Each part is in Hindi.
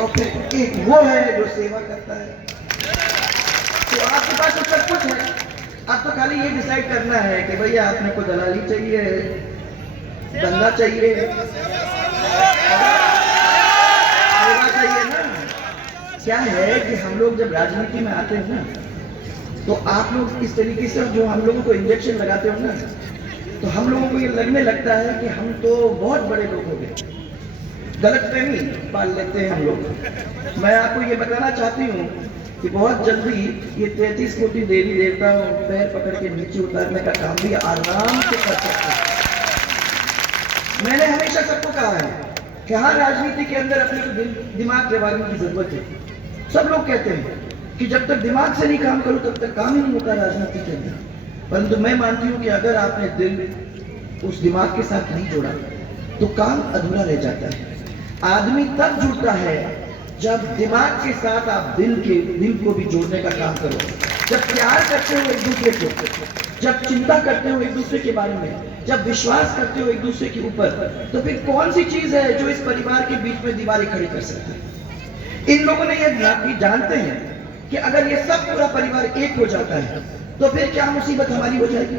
और फिर एक वो है जो सेवा करता है। तो आपके पास तो सब कुछ है, अब तो खाली ये डिसाइड करना है कि भैया आपने को दलाली चाहिए, धंधा चाहिए, सेवा चाहिए ना। क्या है कि हम लोग जब राजनीति में आते हैं ना, तो आप लोग इस तरीके से जो हम लोगों को इंजेक्शन लगाते हो ना, तो हम लोगों को ये लगने लगता है कि हम तो बहुत बड़े लोग हो गए, गलतफहमी पाल लेते हैं हम लोग। मैं आपको ये बताना चाहती हूँ कि बहुत जल्दी ये 33 कोटि देवी देवता पैर पकड़ के नीचे उतारने का काम भी आराम से कर सकते हैं। मैंने हमेशा सबको कहा है कि हाँ, राजनीति के अंदर अपने को दिमाग लगाने की जरूरत है। सब लोग कहते हैं कि जब तक दिमाग से नहीं काम करो तब तक काम ही नहीं होता राजनीति के अंदर। परंतु मैं मानती हूँ कि अगर आपने दिल उस दिमाग के साथ नहीं जोड़ा तो काम अधूरा रह जाता है। आदमी तब जुड़ता है जब दिमाग के साथ आप दिल को भी जोड़ने का काम करो, जब प्यार करते हो एक दूसरे को, जब चिंता करते हो एक दूसरे के बारे में, जब विश्वास करते हो एक दूसरे के ऊपर, तो फिर कौन सी चीज है जो इस परिवार के बीच में दीवारें खड़ी कर सकती है। इन लोगों ने ये जानते हैं कि अगर ये सब पूरा परिवार एक हो जाता है तो फिर क्या मुसीबत हमारी हो जाएगी।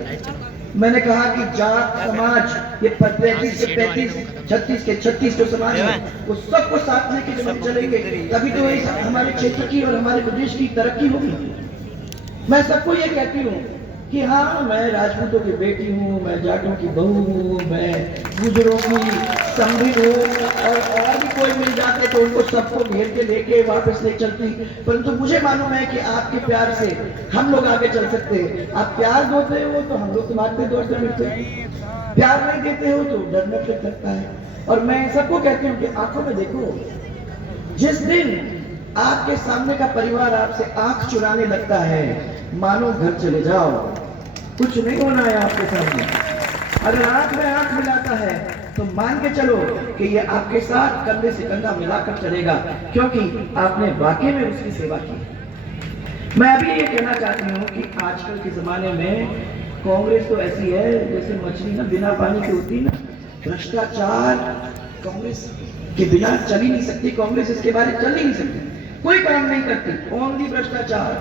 मैंने कहा कि जात समाज ये 35 से 35, 36 के 36 जो समाज है वो सबको साथ लेके जब हम चलेंगे तभी तो हमारे क्षेत्र की और हमारे प्रदेश की तरक्की होगी। मैं सबको ये कहती हूँ कि हाँ, मैं राजपूतों की बेटी हूँ, मैं जाटों की बहू हूँ, मैं गुजरों की समधी हूँ, और भी कोई मिल जाते तो उनको सबको घेर के लेके वापस ले चलती। परंतु मुझे मालूम है कि आपके प्यार से हम लोग आगे चल सकते हैं। आप प्यार देते हो तो हम लोग तुम्हारे दौड़ते फिरते, प्यार नहीं देते हो तो डरने फिर लगता है। और मैं सबको कहती हूँ कि आंखों में देखो, जिस दिन आपके सामने का परिवार आपसे आंख चुराने लगता है, मानो घर चले जाओ, कुछ नहीं होना है आपके सामने। अगर आंख में आंख मिलाता है तो मान के चलो कि ये आपके साथ कंधे से कंधा मिलाकर चलेगा, क्योंकि आपने वाकई में उसकी सेवा की। मैं अभी ये कहना चाहती हूँ कि आजकल के जमाने में कांग्रेस तो ऐसी है जैसे मछली ना बिना पानी की होती ना। भ्रष्टाचार कांग्रेस के बिना चल ही नहीं सकती, कांग्रेस इसके बारे चल ही नहीं सकती, कोई काम नहीं करती, ओनली भ्रष्टाचार,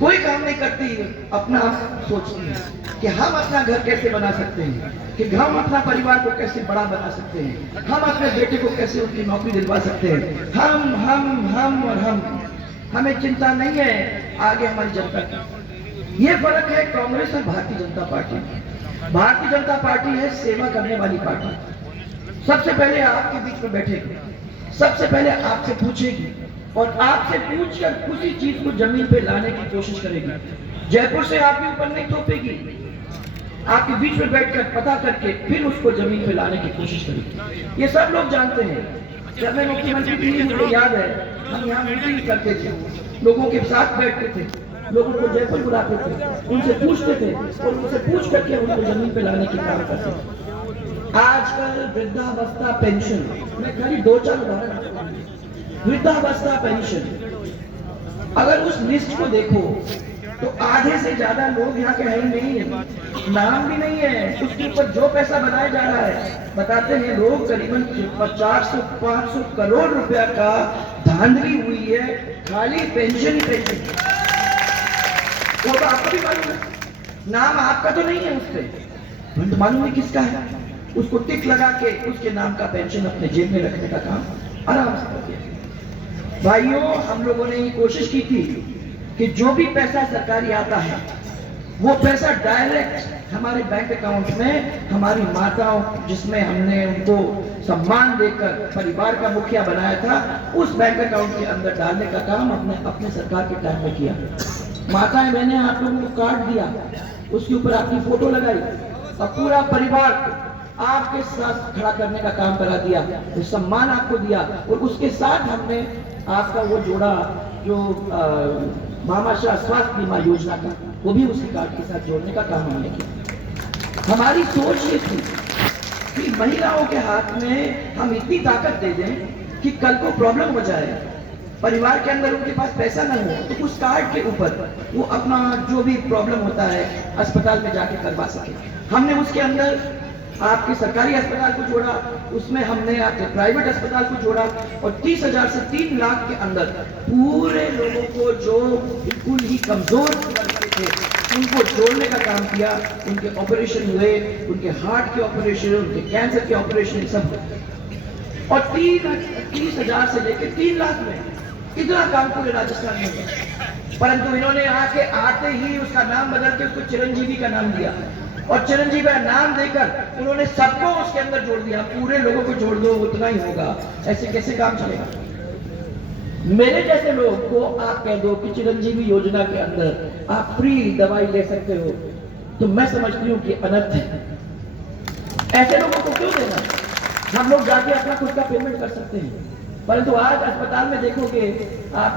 कोई काम नहीं करती। अपना सोचती है कि हम अपना घर कैसे बना सकते हैं, कि हम अपना परिवार को कैसे बड़ा बना सकते हैं, हम अपने बेटे को कैसे उनकी नौकरी दिलवा सकते हैं। हम और हमें चिंता नहीं है आगे हमारी जनता की। ये फर्क है कांग्रेस और भारतीय जनता पार्टी। भारतीय जनता पार्टी है सेवा करने वाली पार्टी। सबसे पहले आपके बीच में बैठेगी, सबसे पहले आपसे पूछेगी और आपसे पूछकर उसी चीज को जमीन पे लाने की कोशिश करेगी। जयपुर से आपके ऊपर नहीं थोपेगी, आपके बीच में बैठकर पता करके फिर उसको जमीन पे लाने की कोशिश करेगी। ये सब लोग जानते हैं। जब मैं मुख्यमंत्री थी मुझे याद है, हम यहाँ मीटिंग करते थे, लोगों के साथ बैठते थे, लोगों को जयपुर बुलाते थे, उनसे पूछते थे और उनसे पूछ करके उनको जमीन पे लाने की काम करते थे। आजकल वृद्धावस्था पेंशन, मैं खाली 2-4 उदाहरण, वृद्धावस्था पेंशन, अगर उस लिस्ट को देखो तो आधे से ज्यादा लोग यहाँ के है नहीं, नाम भी नहीं है। उसके ऊपर जो पैसा बनाया जा रहा है, बताते हैं लोग करीबन 400-500 करोड़ रुपया का धांधली हुई है खाली पेंशन ही पेंशन। वो तो आपको भी मालूम है, नाम आपका तो नहीं है उस पर, मालूम है किसका है। उसको टिक लगा के उसके नाम का पेंशन अपने जेब में रखने का काम आराम से कर दिया। भाइयों, हम लोगों ने ये कोशिश की थी कि जो भी पैसा सरकारी आता है वो पैसा डायरेक्ट हमारे बैंक अकाउंट में, हमारी माताओं जिसमें हमने उनको सम्मान देकर परिवार का मुखिया बनाया था, उस बैंक अकाउंट के अंदर डालने का काम अपने सरकार के टाइम में किया। माताएं बहनें आप लोगों को कार्ड दिया, उसके ऊपर आपकी फोटो लगाई और पूरा परिवार आपके साथ खड़ा करने का काम करा दिया, तो सम्मान आपको दिया। और उसके साथ हमने आपका वो जोड़ा जो मामाशाह स्वास्थ्य बीमा योजना का, वो भी उसी कार्ड के साथ जोड़ने का काम हमने किया। हमारी सोच ये थी कि महिलाओं के हाथ में हम इतनी ताकत दे दें कि कल को प्रॉब्लम हो जाए, परिवार के अंदर उनके पास पैसा न हो, तो उस कार्ड के ऊपर वो अपना जो भी प्रॉब्लम होता है अस्पताल में जाके करवा सके। हमने उसके अंदर आपके सरकारी अस्पताल को जोड़ा, उसमें हमने आपके प्राइवेट अस्पताल को जोड़ा और 30,000 से 3 लाख के अंदर पूरे लोगों को जो बिल्कुल ही कमजोर वर्ग के थे उनको जोड़ने का काम किया। उनके ऑपरेशन हुए, उनके हार्ट के ऑपरेशन, उनके कैंसर के ऑपरेशन सब हुए और 30,000 से लेकर 3 लाख में इतना काम पूरे राजस्थान में हुआ। परंतु इन्होंने आते ही उसका नाम बदल के उसको चिरंजीवी का नाम दिया और चिरंजीवी का नाम देकर उन्होंने सबको उसके अंदर जोड़ दिया। पूरे लोगों को जोड़ दो उतना ही होगा, ऐसे कैसे काम चलेगा? मेरे जैसे लोग को आप कह दो कि चिरंजीवी योजना के अंदर आप फ्री दवाई ले सकते हो, तो मैं समझती हूँ कि अनर्थ है। ऐसे लोगों को क्यों देना? हम लोग जाके अपना खुद का पेमेंट कर सकते हैं। परंतु आज अस्पताल में देखोगे, आप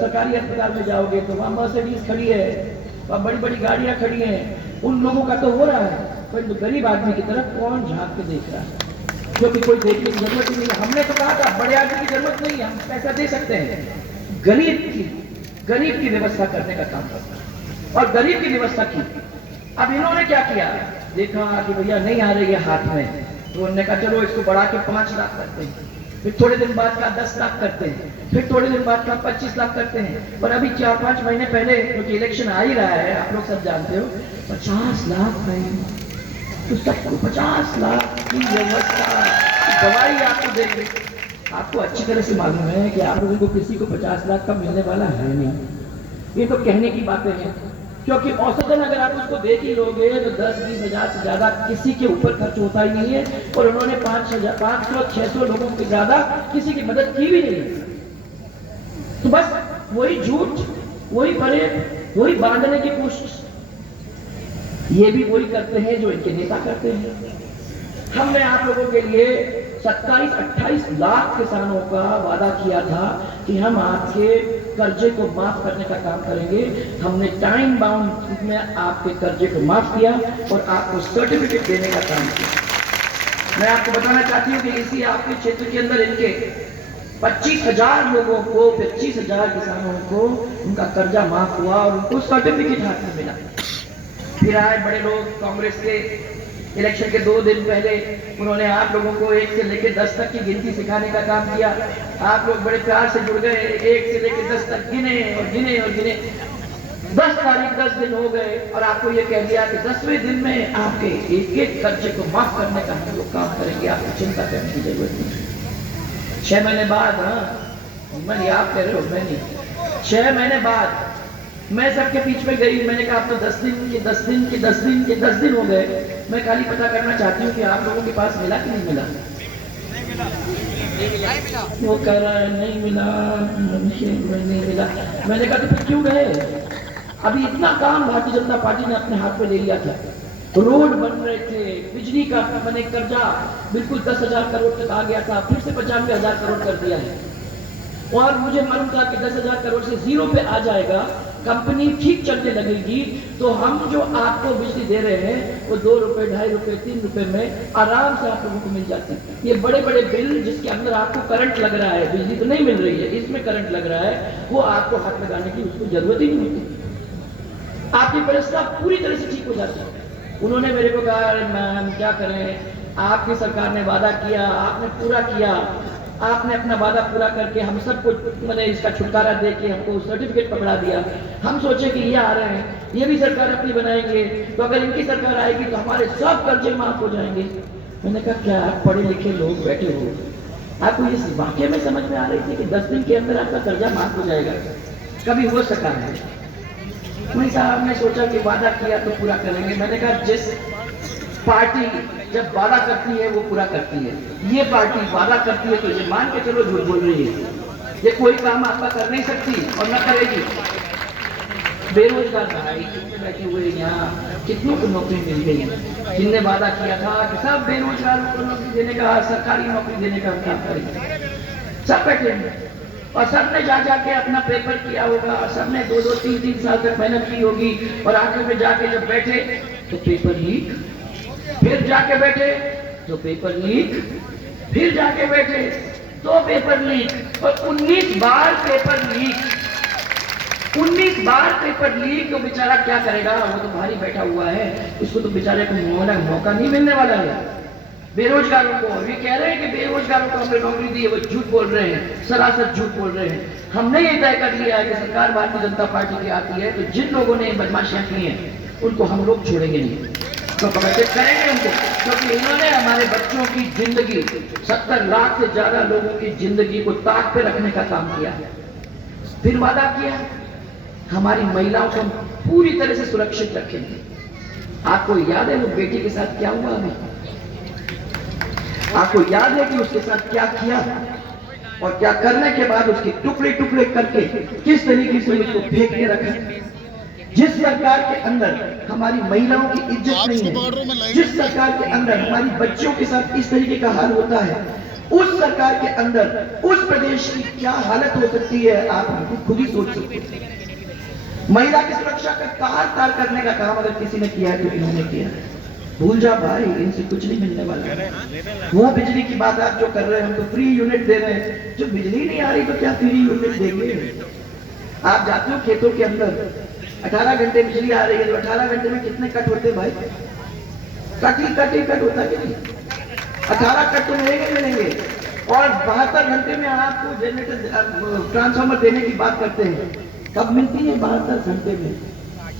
सरकारी अस्पताल में जाओगे तो वहां मर्सिडीज खड़ी है, वहां बड़ी बड़ी गाड़ियां खड़ी हैं, उन लोगों का तो हो रहा है, परंतु गरीब आदमी की तरफ कौन झांक के देख रहा है? क्योंकि कोई देखने की जरूरत ही नहीं है। हमने तो कहा था बड़े आदमी की जरूरत नहीं है, हम पैसा दे सकते हैं। गरीब की व्यवस्था करने का काम करता और गरीब की व्यवस्था की। अब इन्होंने क्या किया, देखा कि भैया नहीं आ रही है हाथ में, तो उन्होंने कहा चलो इसको बढ़ा के 5 लाख करते हैं, फिर थोड़े दिन बाद का 10 लाख करते हैं, फिर थोड़े दिन बाद का 25 लाख करते हैं। और अभी 4-5 महीने पहले क्योंकि इलेक्शन आ ही रहा है, आप लोग सब जानते हो, 50 लाख है तो सबको 50 लाख की व्यवस्था, दवाई आपको देंगे। आपको अच्छी तरह से मालूम है कि आप लोगों को किसी को 50 लाख का मिलने वाला है नहीं। ये तो कहने की बातें हैं, क्योंकि औसतन अगर आप उसको देख ही लोगे तो 10-20 हजार से ज्यादा किसी के ऊपर खर्च होता ही नहीं है। और उन्होंने 500-600 लोगों से ज्यादा किसी की मदद की भी नहीं। तो बस वही झूठ, वही फरेब, वही बांधने की कोशिश, ये भी वही करते हैं जो इनके नेता करते हैं। हमने आप लोगों के लिए 27-28 लाख किसानों का वादा किया था कि हम आपके कर्जे को माफ करने का काम करेंगे। हमने टाइम बाउंड में आपके कर्जे को माफ किया और आपको सर्टिफिकेट देने का काम किया। मैं आपको बताना चाहती हूँ कि इसी आपके क्षेत्र के अंदर इनके 25,000 लोगों को, 25,000 किसानों को उनका कर्जा माफ हुआ और उनको सर्टिफिकेट हाथ में मिला। फिर आए बड़े लोग कांग्रेस के, इलेक्शन के 2 दिन पहले उन्होंने आप लोगों को 1 से लेकर 10 तक की गिनती सिखाने का काम किया। आप लोग बड़े प्यार से जुड़ गए, 1 से लेकर 10 तक गिने और गिने और गिने। 10 तारीख 10 दिन हो गए और आपको ये कह दिया कि 10वें दिन में आपके एक कर्जे को माफ करने का हम लोग काम करेंगे, आपको चिंता करने की जरूरत नहीं। 6 महीने बाद, मैं आप कह रहे हो, मैं नहीं, 6 महीने बाद मैं सबके बीच में गई। मैंने कहा आप तो 10 दिन हो गए। मैं खाली पता करना चाहती हूँ कि आप लोगों के पास मिला कि नहीं मिला? वो कह रहा है नहीं मिला, नहीं मिला। मैंने कहा तो फिर क्यों गए? अभी इतना काम भारतीय जनता पार्टी ने अपने हाथ में ले लिया था। रोड बन रहे थे, बिजली का मैंने कर्जा बिल्कुल 10,000 करोड़ तक आ गया था, फिर से 95,000 करोड़ कर दिया है। और मुझे मालूम था कि 10,000 करोड़ से 0 पे आ जाएगा, कंपनी ठीक चलने लगेगी, तो हम जो आपको बिजली दे रहे हैं वो 2 रुपए, 2.5 रुपए, 3 रुपए में आराम से आप लोगों को मिल जाती है। ये बड़े बड़े बिल जिसके अंदर आपको करंट लग रहा है, बिजली तो नहीं मिल रही है, इसमें करंट लग रहा है, वो आपको हाथ लगाने की उसको जरूरत ही नहीं होती। आपकी परिस्थिति पूरी तरह से ठीक हो जाती है। उन्होंने मेरे को कहा मैम क्या करें, आपकी सरकार ने वादा किया, आपने पूरा किया, आपने अपना वादा पूरा करके हम सबको मैंने इसका छुटकारा दे के हमको सर्टिफिकेट पकड़ा दिया। हम सोचे कि ये आ रहे हैं, ये भी सरकार अपनी बनाएंगे, तो अगर इनकी सरकार आएगी तो हमारे सब कर्जे माफ हो जाएंगे। मैंने कहा क्या आप पढ़े लिखे लोग बैठे हो, आपको इस वाक्य में समझ में आ रही थी कि 10 दिन के अंदर आपका कर्जा माफ हो जाएगा? कभी हो सका है? वही साहब ने सोचा कि वादा किया तो पूरा करेंगे। मैंने कहा जिस पार्टी जब वादा करती है वो पूरा करती है, ये पार्टी वादा करती है तो ये मान के चलो झूठ बोल रही है, ये कोई काम आपका कर नहीं सकती और न करेगी। बेरोजगार भाई बैठे हुए यहाँ कितनों को नौकरी मिल गई है, जिनने वादा किया था कि सब बेरोजगारों को नौकरी देने का, सरकारी नौकरी देने का काम करेंगे, सब बैठे हैं और सबने जा जाके अपना पेपर किया होगा, सबने 2-2, 3-3 साल तक मेहनत की होगी और आखिर में जाके जब बैठे तो पेपर लीक, फिर जाके बैठे तो पेपर लीक, फिर जाके बैठे तो पेपर लीक और 19 बार पेपर लीक, 19 बार पेपर लीक। तो बेचारा क्या करेगा, वो तो भारी बैठा हुआ है, उसको तो बेचारे को मौका नहीं मिलने वाला है। बेरोजगारों को, ये कह रहे हैं कि बेरोजगारों को हमने नौकरी दी है, वो झूठ बोल रहे हैं, सरासर झूठ बोल रहे हैं। हमने ये तय कर लिया है कि सरकार भारतीय जनता पार्टी की आती है तो जिन लोगों ने बदमाशियां की हैं उनको हम लोग छोड़ेंगे नहीं, तो कमेंटेड करेंगे उनको, क्योंकि इन्होंने हमारे बच्चों की जिंदगी, 70 लाख से ज्यादा लोगों की जिंदगी को ताक पे रखने का काम किया। फिर वादा किया हमारी महिलाओं को हम पूरी तरह से सुरक्षित रखेंगे। आपको याद है वो बेटी के साथ क्या हुआ हमें? आपको याद है कि उसके साथ क्या किया और क्या करने के बाद उसके टुकड़े टुकड़े करके किस तरीके से उसको फेंक के रखा? जिस सरकार के अंदर हमारी महिलाओं की इज्जत नहीं है, जिस सरकार के अंदर हमारी बच्चियों के साथ इस तरीके का हाल होता है, उस सरकार के अंदर उस प्रदेश की क्या हालत हो सकती है आप खुद ही सोच सकते हैं। महिला की सुरक्षा का तार करने का काम अगर किसी ने किया है तो इन्होंने किया है। भूल जा भाई, इनसे कुछ नहीं मिलने वाला। वो बिजली की बात आप जो कर रहे हैं, हम तो फ्री यूनिट दे रहे हैं। जो बिजली नहीं आ रही तो क्या फ्री यूनिट देंगे? आप जाते हो खेतों के अंदर, 18 घंटे बिजली आ रही है तो 18 घंटे में कितने कट होते भाई? कट ही कट होता कि नहीं? 18 कट तो मिलेंगे और 72 घंटे में आपको जनरेटर ट्रांसफार्मर देने की बात करते हैं। कब मिलती है? 72 घंटे में।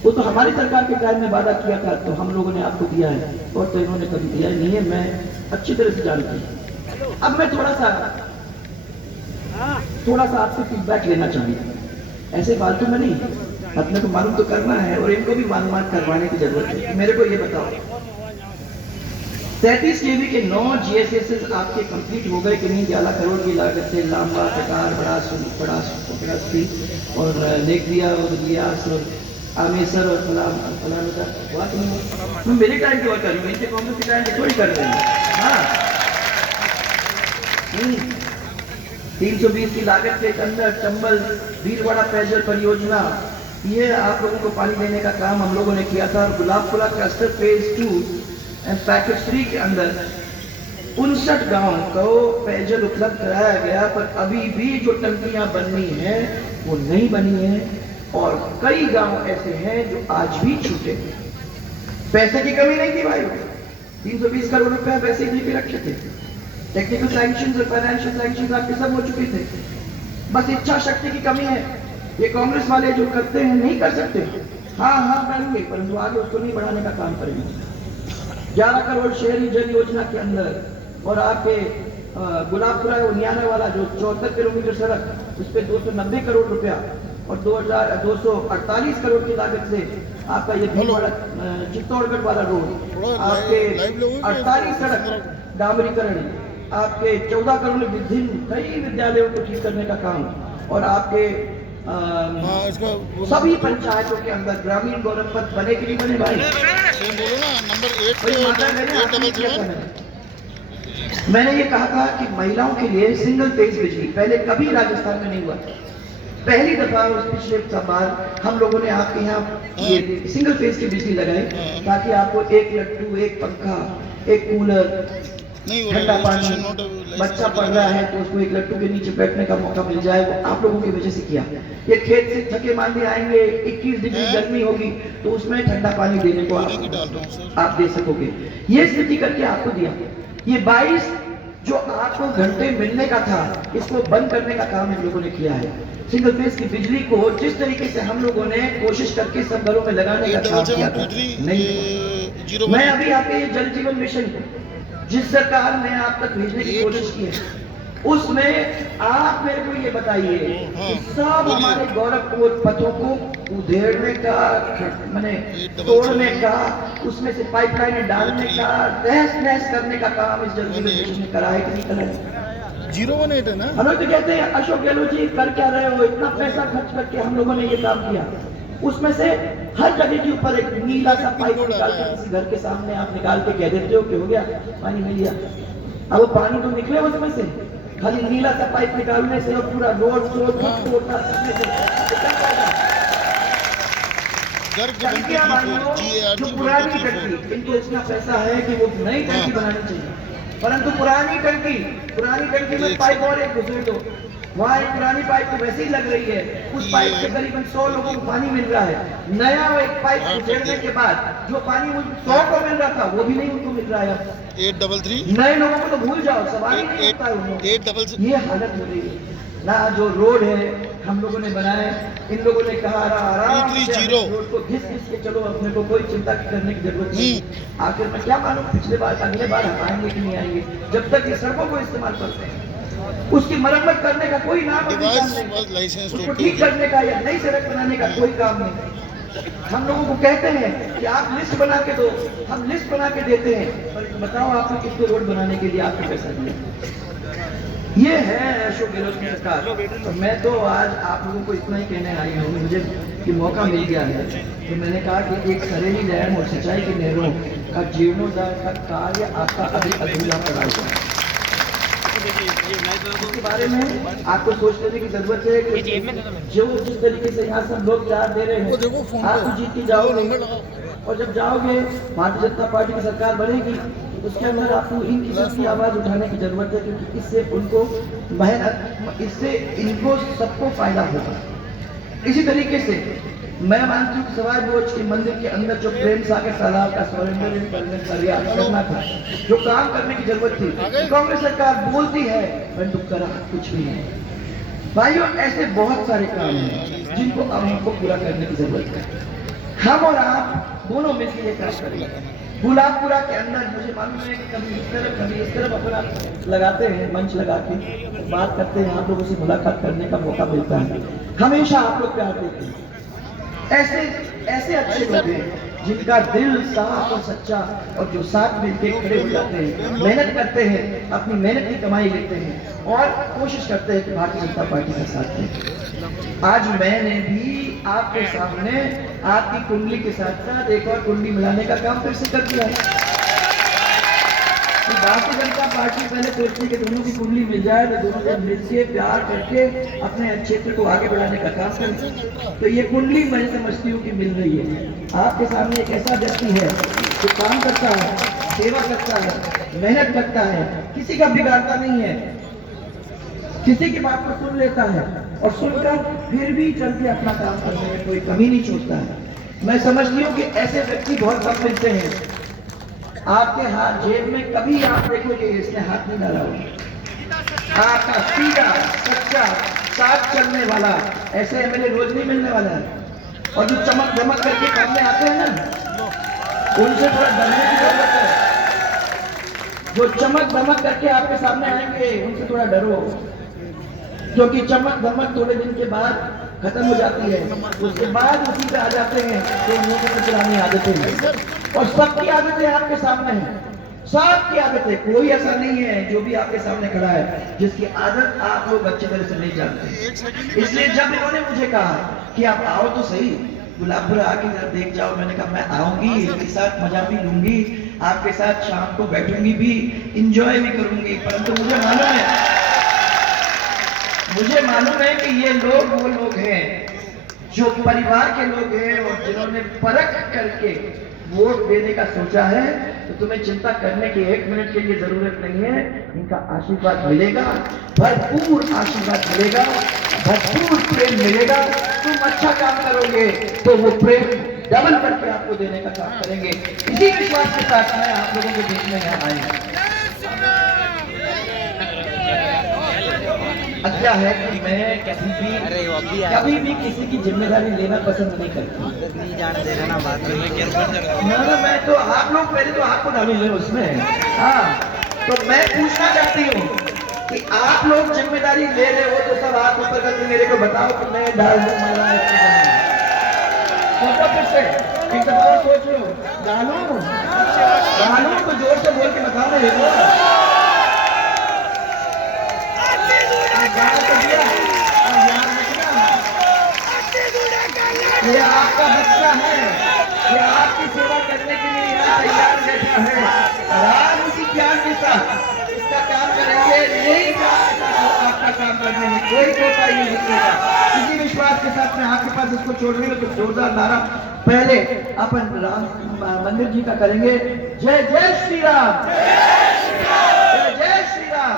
वो तो हमारी सरकार के टाइम में वादा किया था तो हम लोगों ने आपको दिया है, और तो इन्होंने कभी दिया नहीं है, मैं अच्छी तरह से जानती हूँ। अब मैं थोड़ा सा आपसे फीडबैक लेना चाहूँगा, ऐसे फालतू में नहीं, अपने को मालूम तो करना है और इनको भी मालूमात करवाने की जरूरत है। मेरे को ये बताओ 33 केवी के 9 GSS आपके कंप्लीट हो गए कि नहीं? 11 करोड़ की लागत से लांबा, कटार, बड़ा और नेकदिया और लियास और आमेसर और फलान हुआ कि नहीं? तुम मेरे टाइम की बात कर रही हूँ, इनके कांग्रेस के टाइम की थोड़ी कर रहे हैं। हाँ 320 की लागत के अंदर चंबल भीलवाड़ा पेयजल परियोजना, ये आप लोगों को पानी देने का काम हम लोगों ने किया था। और Gulabpura cluster phase 2 and package 3 के अंदर 59 गांव को पेयजल उपलब्ध कराया गया, पर अभी भी जो टंकियां बननी है वो नहीं बनी है और कई गांव ऐसे हैं जो आज भी छूटे। पैसे की कमी नहीं थी भाई, 320 करोड़ रुपए वैसे ही भी रखे थे। टेक्निकल सैंक्शंस और फाइनेंशियल सैंक्शंस आपके सब हो चुके थे, बस इच्छा शक्ति की कमी है। ये कांग्रेस वाले जो करते हैं नहीं कर सकते, हाँ करेंगे, परंतु आगे उसको नहीं बढ़ाने का काम करेंगे। 11 करोड़ शहरी जल योजना के अंदर और आपके गुलाबपुरा उनियाना वाला जो 74 किलोमीटर सड़क, उस पर 290 करोड़ रुपया और 248 करोड़ की लागत से आपका ये चित्तौड़गढ़ वाला रोड, आपके 48 सड़क डामरीकरण, आपके 14 करोड़ विभिन्न कई विद्यालयों को ठीक करने का काम, और आपके सभी पंचायतों के अंदर ग्रामीण गौरव पथ बने कि नहीं बने भाई? मैंने ये कहा था कि महिलाओं के लिए सिंगल फेज बिजली पहले कभी राजस्थान में नहीं हुआ। पहली दफा उस पिछले बार हम लोगों ने आपके यहाँ ये सिंगल फेज की बिजली लगाई ताकि आपको एक लट्टू, एक पंखा, एक कूलर, ठंडा पानी, बच्चा पढ़ रहा है तो उसको एक लट्टू के नीचे बैठने का मौका मिल जाए। वो आप लोगों की वजह से किया। ये खेत से थके मांदे आएंगे, 21 डिग्री गर्मी होगी तो उसमें ठंडा पानी देने को आप दे सकोगे। ये स्थिति करके आपको दिया। ये 22 जो आपको घंटे मिलने का था, इसको बंद करने का काम हम लोगों ने किया है। सिंगल फेज की बिजली को जिस तरीके से हम लोगों ने कोशिश करके सब घरों में लगाने का काम किया था, नहीं। मैं अभी आपके ये जल जीवन मिशन जिस सरकार ने आप तक भेजने की कोशिश की है, उसमें आप मेरे को ये बताइए कि सब हमारे गौरव पथों को उधेड़ने का, मैंने तोड़ने का, उसमें से पाइपलाइन डालने का, तहस नहस करने का काम इस जल जीवन मिशन ने करा है कि नहीं करा है? 018 है ना। हम लोग तो कहते हैं अशोक गहलोत जी कर क्या रहे हो, इतना पैसा खर्च करके हम लोगों ने ये काम किया। उसमें से हर जगह के ऊपर एक नीला सा पाइप निकाल के किसी घर के सामने आप निकाल के कह देते हो कि हो गया पानी मिल गया। अब वो पानी तो निकले उसमें से, खाली नीला सा पाइप निकालने से और पूरा रोड जो पुरानी टंकी, इनको इतना पैसा है कि वो नई टंकी बनानी चाहिए, परंतु पुरानी टंकी में पाइप और एक घुसेड़ दो, वहाँ एक पुरानी पाइप तो वैसे ही लग रही है, उस पाइप से करीबन 100 लोगों को पानी मिल रहा है। नया एक पाइप उछेड़ने के बाद जो पानी 100 को मिल रहा था वो भी नहीं उनको मिल रहा है। 833 नए लोगों को तो भूल जाओ, सवाल ही नहीं होता है उन लोगों को। 833 ये हालत हो रही है ना। जो रोड है हम लोगों ने बनाए, इन लोगों ने कहा आराम से 230 रोड को घिस घिस के चलो, अपने को कोई चिंता करने की जरूरत नहीं। आखिर मैं क्या मालूम पिछले बार अगले बार हम आएंगे कि नहीं आएंगे। जब तक ये सड़कों को इस्तेमाल करते हैं, उसकी मरम्मत करने का कोई नाम और निशान डिवाइस नहीं, वाज लाइसेंस उसको टू ठीक करने का या नई सड़क बनाने का कोई काम नहीं। हम लोगों को कहते हैं कि आप लिस्ट बना के दो, हम लिस्ट बना के देते हैं, पर बताओ आपने कितने रोड बनाने के लिए आपको पैसा दिया। ये है अशोक गहलोत की सरकार। तो मैं तो आज आप लोगों को इतना ही कहने आई हूँ, मुझे कि मौका मिल गया है तो मैंने कहा कि एक सरेली डैम और सिंचाई की नहरों का जीर्णोद्धार का कार्य आपका अभी अधूरा पड़ा हुआ है। इसके बारे में आपको सोच लेने की जरूरत है कि जो जिस तरीके से यहाँ सब लोग चार्ज दे रहे हैं, आप तो जीत के जाओगे और जब जाओगे भारतीय जनता पार्टी की सरकार बनेगी, उसके अंदर आपको इन किस्म की आवाज उठाने की जरूरत है, क्योंकि इससे उनको मेहनत, इससे इनको सबको फायदा होगा। इसी तरीके से मैं मानती हूँ सवाई भोज के मंदिर के अंदर जो प्रेम सागर तालाब का सौरंदर करना था, जो काम करने की जरूरत थी, कांग्रेस सरकार बोलती है परंतु करा कुछ भी नहीं। भाइयों, ऐसे बहुत सारे काम हैं जिनको अब हमको पूरा करने की जरूरत है। हम और आप दोनों मिलकर ये काम करेंगे। गुलाबपुरा के अंदर मुझे मालूम है कि कभी इस तरफ अपना लगाते हैं, मंच लगा के बात करते हैं, आप लोगों से मुलाकात करने का मौका मिलता है। हमेशा आप लोग प्यार देते हैं। ऐसे अच्छे लोग हैं जिनका दिल साफ और सच्चा, और जो साथ मिलकर खड़े हो जाते हैं, मेहनत करते हैं, अपनी मेहनत की कमाई लेते हैं और कोशिश करते हैं कि भारतीय जनता पार्टी का साथ दें। आज मैंने भी आपके सामने आपकी कुंडली के साथ साथ एक और कुंडली मिलाने का काम फिर से कर दिया है। भारतीय जनता पार्टी पहले सोचती कि दोनों की कुंडली मिल जाए तो दोनों जन मिलकर प्यार करके अपने क्षेत्र को आगे बढ़ाने का काम करें। तो ये कुंडली मैं समझती हूँ कि मिल रही है। आपके सामने एक ऐसा व्यक्ति है जो काम करता है, सेवा करता है, मेहनत करता है, किसी का बिगाड़ता नहीं है, किसी की बात को सुन लेता है और सुनकर फिर भी चल के अपना काम करने में कोई कमी नहीं छोड़ता है। मैं समझती हूँ कि ऐसे व्यक्ति बहुत कम मिलते हैं। आपके हाथ जेब में कभी आप देखोगे इसने हाथ नहीं डाला होगा। आपका सीधा सच्चा साथ चलने वाला ऐसे एमएलए रोज नहीं मिलने वाला है। और जो चमक धमक करके सामने आते हैं ना, उनसे थोड़ा डरने की जरूरत है। जो चमक धमक करके आपके सामने आएंगे उनसे थोड़ा डरो, क्योंकि चमक धमक थोड़े दिन के बाद खत्म हो जाती है, उसके बाद उसी पे आ जाते हैं तो उन लोगों की पुरानी आदतें हैं। और सबकी आदतें आपके सामने हैं, सबकी आदतें, कोई ऐसा नहीं है जो भी आपके सामने खड़ा है जिसकी आदत आप लोग अच्छी तरह से नहीं जानते। इसलिए जब इन्होंने मुझे कहा कि आप आओ तो सही, गुलाबपुरा आके जरा देख जाओ, मैंने कहा मैं आऊंगी, इनके साथ मजा भी लूंगी, आपके साथ शाम को बैठूंगी भी, इंजॉय भी करूंगी। परंतु मुझे मालूम है कि ये लोग वो लोग हैं जो परिवार के लोग हैं और जिन्होंने परख करके वोट देने का सोचा है। तो तुम्हें चिंता करने की 1 मिनट के लिए जरूरत नहीं है। इनका आशीर्वाद मिलेगा, भरपूर आशीर्वाद मिलेगा, भरपूर प्रेम मिलेगा। तुम अच्छा काम करोगे तो वो प्रेम डबल करके आपको देने का काम करेंगे। इसी विश्वास के साथ मैं आप लोगों के बीच में यहाँ आया। अच्छा है कि मैं कभी भी किसी की जिम्मेदारी लेना पसंद नहीं करती। ना मैं तो आप लोग पहले तो आपको डालूंगे उसमें। हाँ, तो मैं पूछना चाहती हूँ कि आप लोग जिम्मेदारी ले रहे हो तो सब हाथ ऊपर करके मेरे को बताओ कि मैं डाल दूंगा। फिर से एक दफा सोच लो, डालू तो जोर से बोल के बताओ मेरे को। ये आपका बच्चा है, ये आपकी सेवा करने के लिए यहाँ तैयार बैठा है। राम उसी प्यार के साथ इसका काम करेंगे, यही प्यार के साथ आपका काम करने में कोई कोताही नहीं होगा। इसी विश्वास के साथ मैं आपके पास इसको छोड़ रही हूँ। तो जोरदार नारा पहले अपन राम मंदिर जी का करेंगे, जय जय श्री राम, जय जय श्री राम।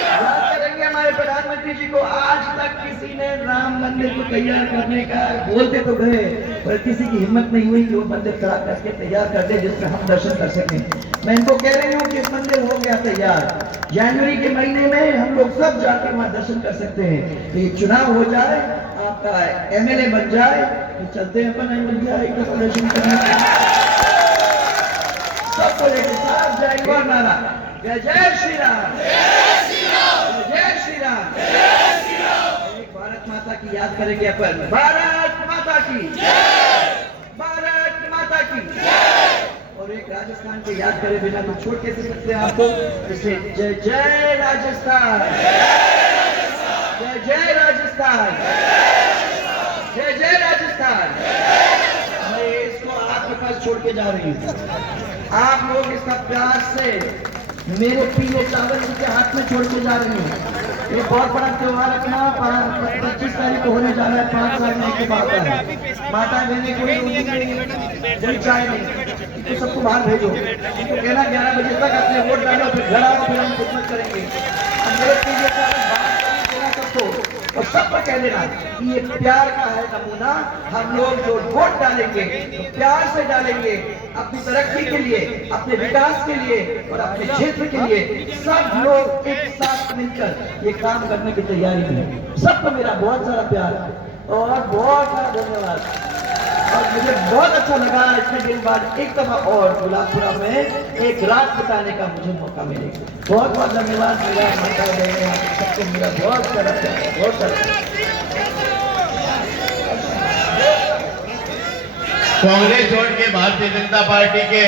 याद करेंगे हमारे प्रधानमंत्री जी को, आज तक किसी ने राम मंदिर को तैयार करने का बोलते तो गए, पर किसी की हिम्मत नहीं हुई कि वो मंदिर खड़ा करके तैयार कर दे जिससे हम दर्शन कर सकें। मैं इनको कह रही हूँ कि मंदिर हो गया तैयार, जनवरी के महीने में हम लोग सब जाकर वहां दर्शन कर सकते हैं। ये चुनाव हो जाए, आपका एमएलए बन जाए, तो चलते हैं अपन मिल जाए दर्शन करने। सबको लेकर साथ जाएंगे और नारा जय जय श्री राम, जय श्री राम। एक भारत माता की याद करेंगे अपन, भारत माता की, भारत माता की। और एक राजस्थान को याद करे बिना तो छोड़ कैसे सकते हैं आपको, जैसे जय जय राजस्थान, जय जय राजस्थान, जय जय राजस्थान। मैं इसको आपके पास छोड़ के जा रही हूँ, आप लोग इसका प्यार से मेरे पीले चावल के हाथ में छोड़ के जा रही हूँ। ये बहुत बड़ा त्योहार अपना 25 तारीख को होने जा रहा है, 5 साल में एक बात है। माता बहने कोई चाय नहीं, तो सबको बाहर भेजो, तो कहना 11 बजे तक अपने वोट डालो, फिर घर आओ, फिर हम खिदमत करेंगे। मेरे पीले चावल बाहर देना सबको, और सबको कह देना कि ये प्यार का है नमूना। हम लोग जो वोट डालेंगे तो प्यार से डालेंगे, अपनी तरक्की के लिए, अपने विकास के लिए और अपने क्षेत्र के लिए। सब लोग एक साथ मिलकर ये काम करने की तैयारी में। सबको मेरा बहुत सारा प्यार और बहुत सारा धन्यवाद। और मुझे बहुत अच्छा लगा इतने दिन बाद एक दफा और गुलाबपुरा में एक रात बिताने का मुझे मौका मिलेगा। बहुत बहुत धन्यवाद मेरा माता बहन सबको, मेरा बहुत सारा प्यार, बहुत सारा। कांग्रेस छोड़ के भारतीय जनता पार्टी के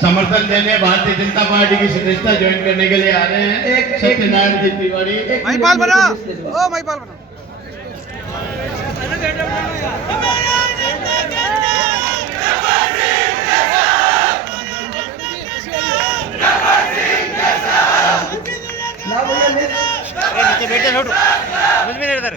समर्थन देने भारतीय जनता पार्टी की सदस्यता ज्वाइन करने के लिए आ रहे हैं सत्यनारायण जी तिवारी। महिपाल बना, ओ महिपाल बना। ना भैया बेटे छोटू समझ में नहीं इधर।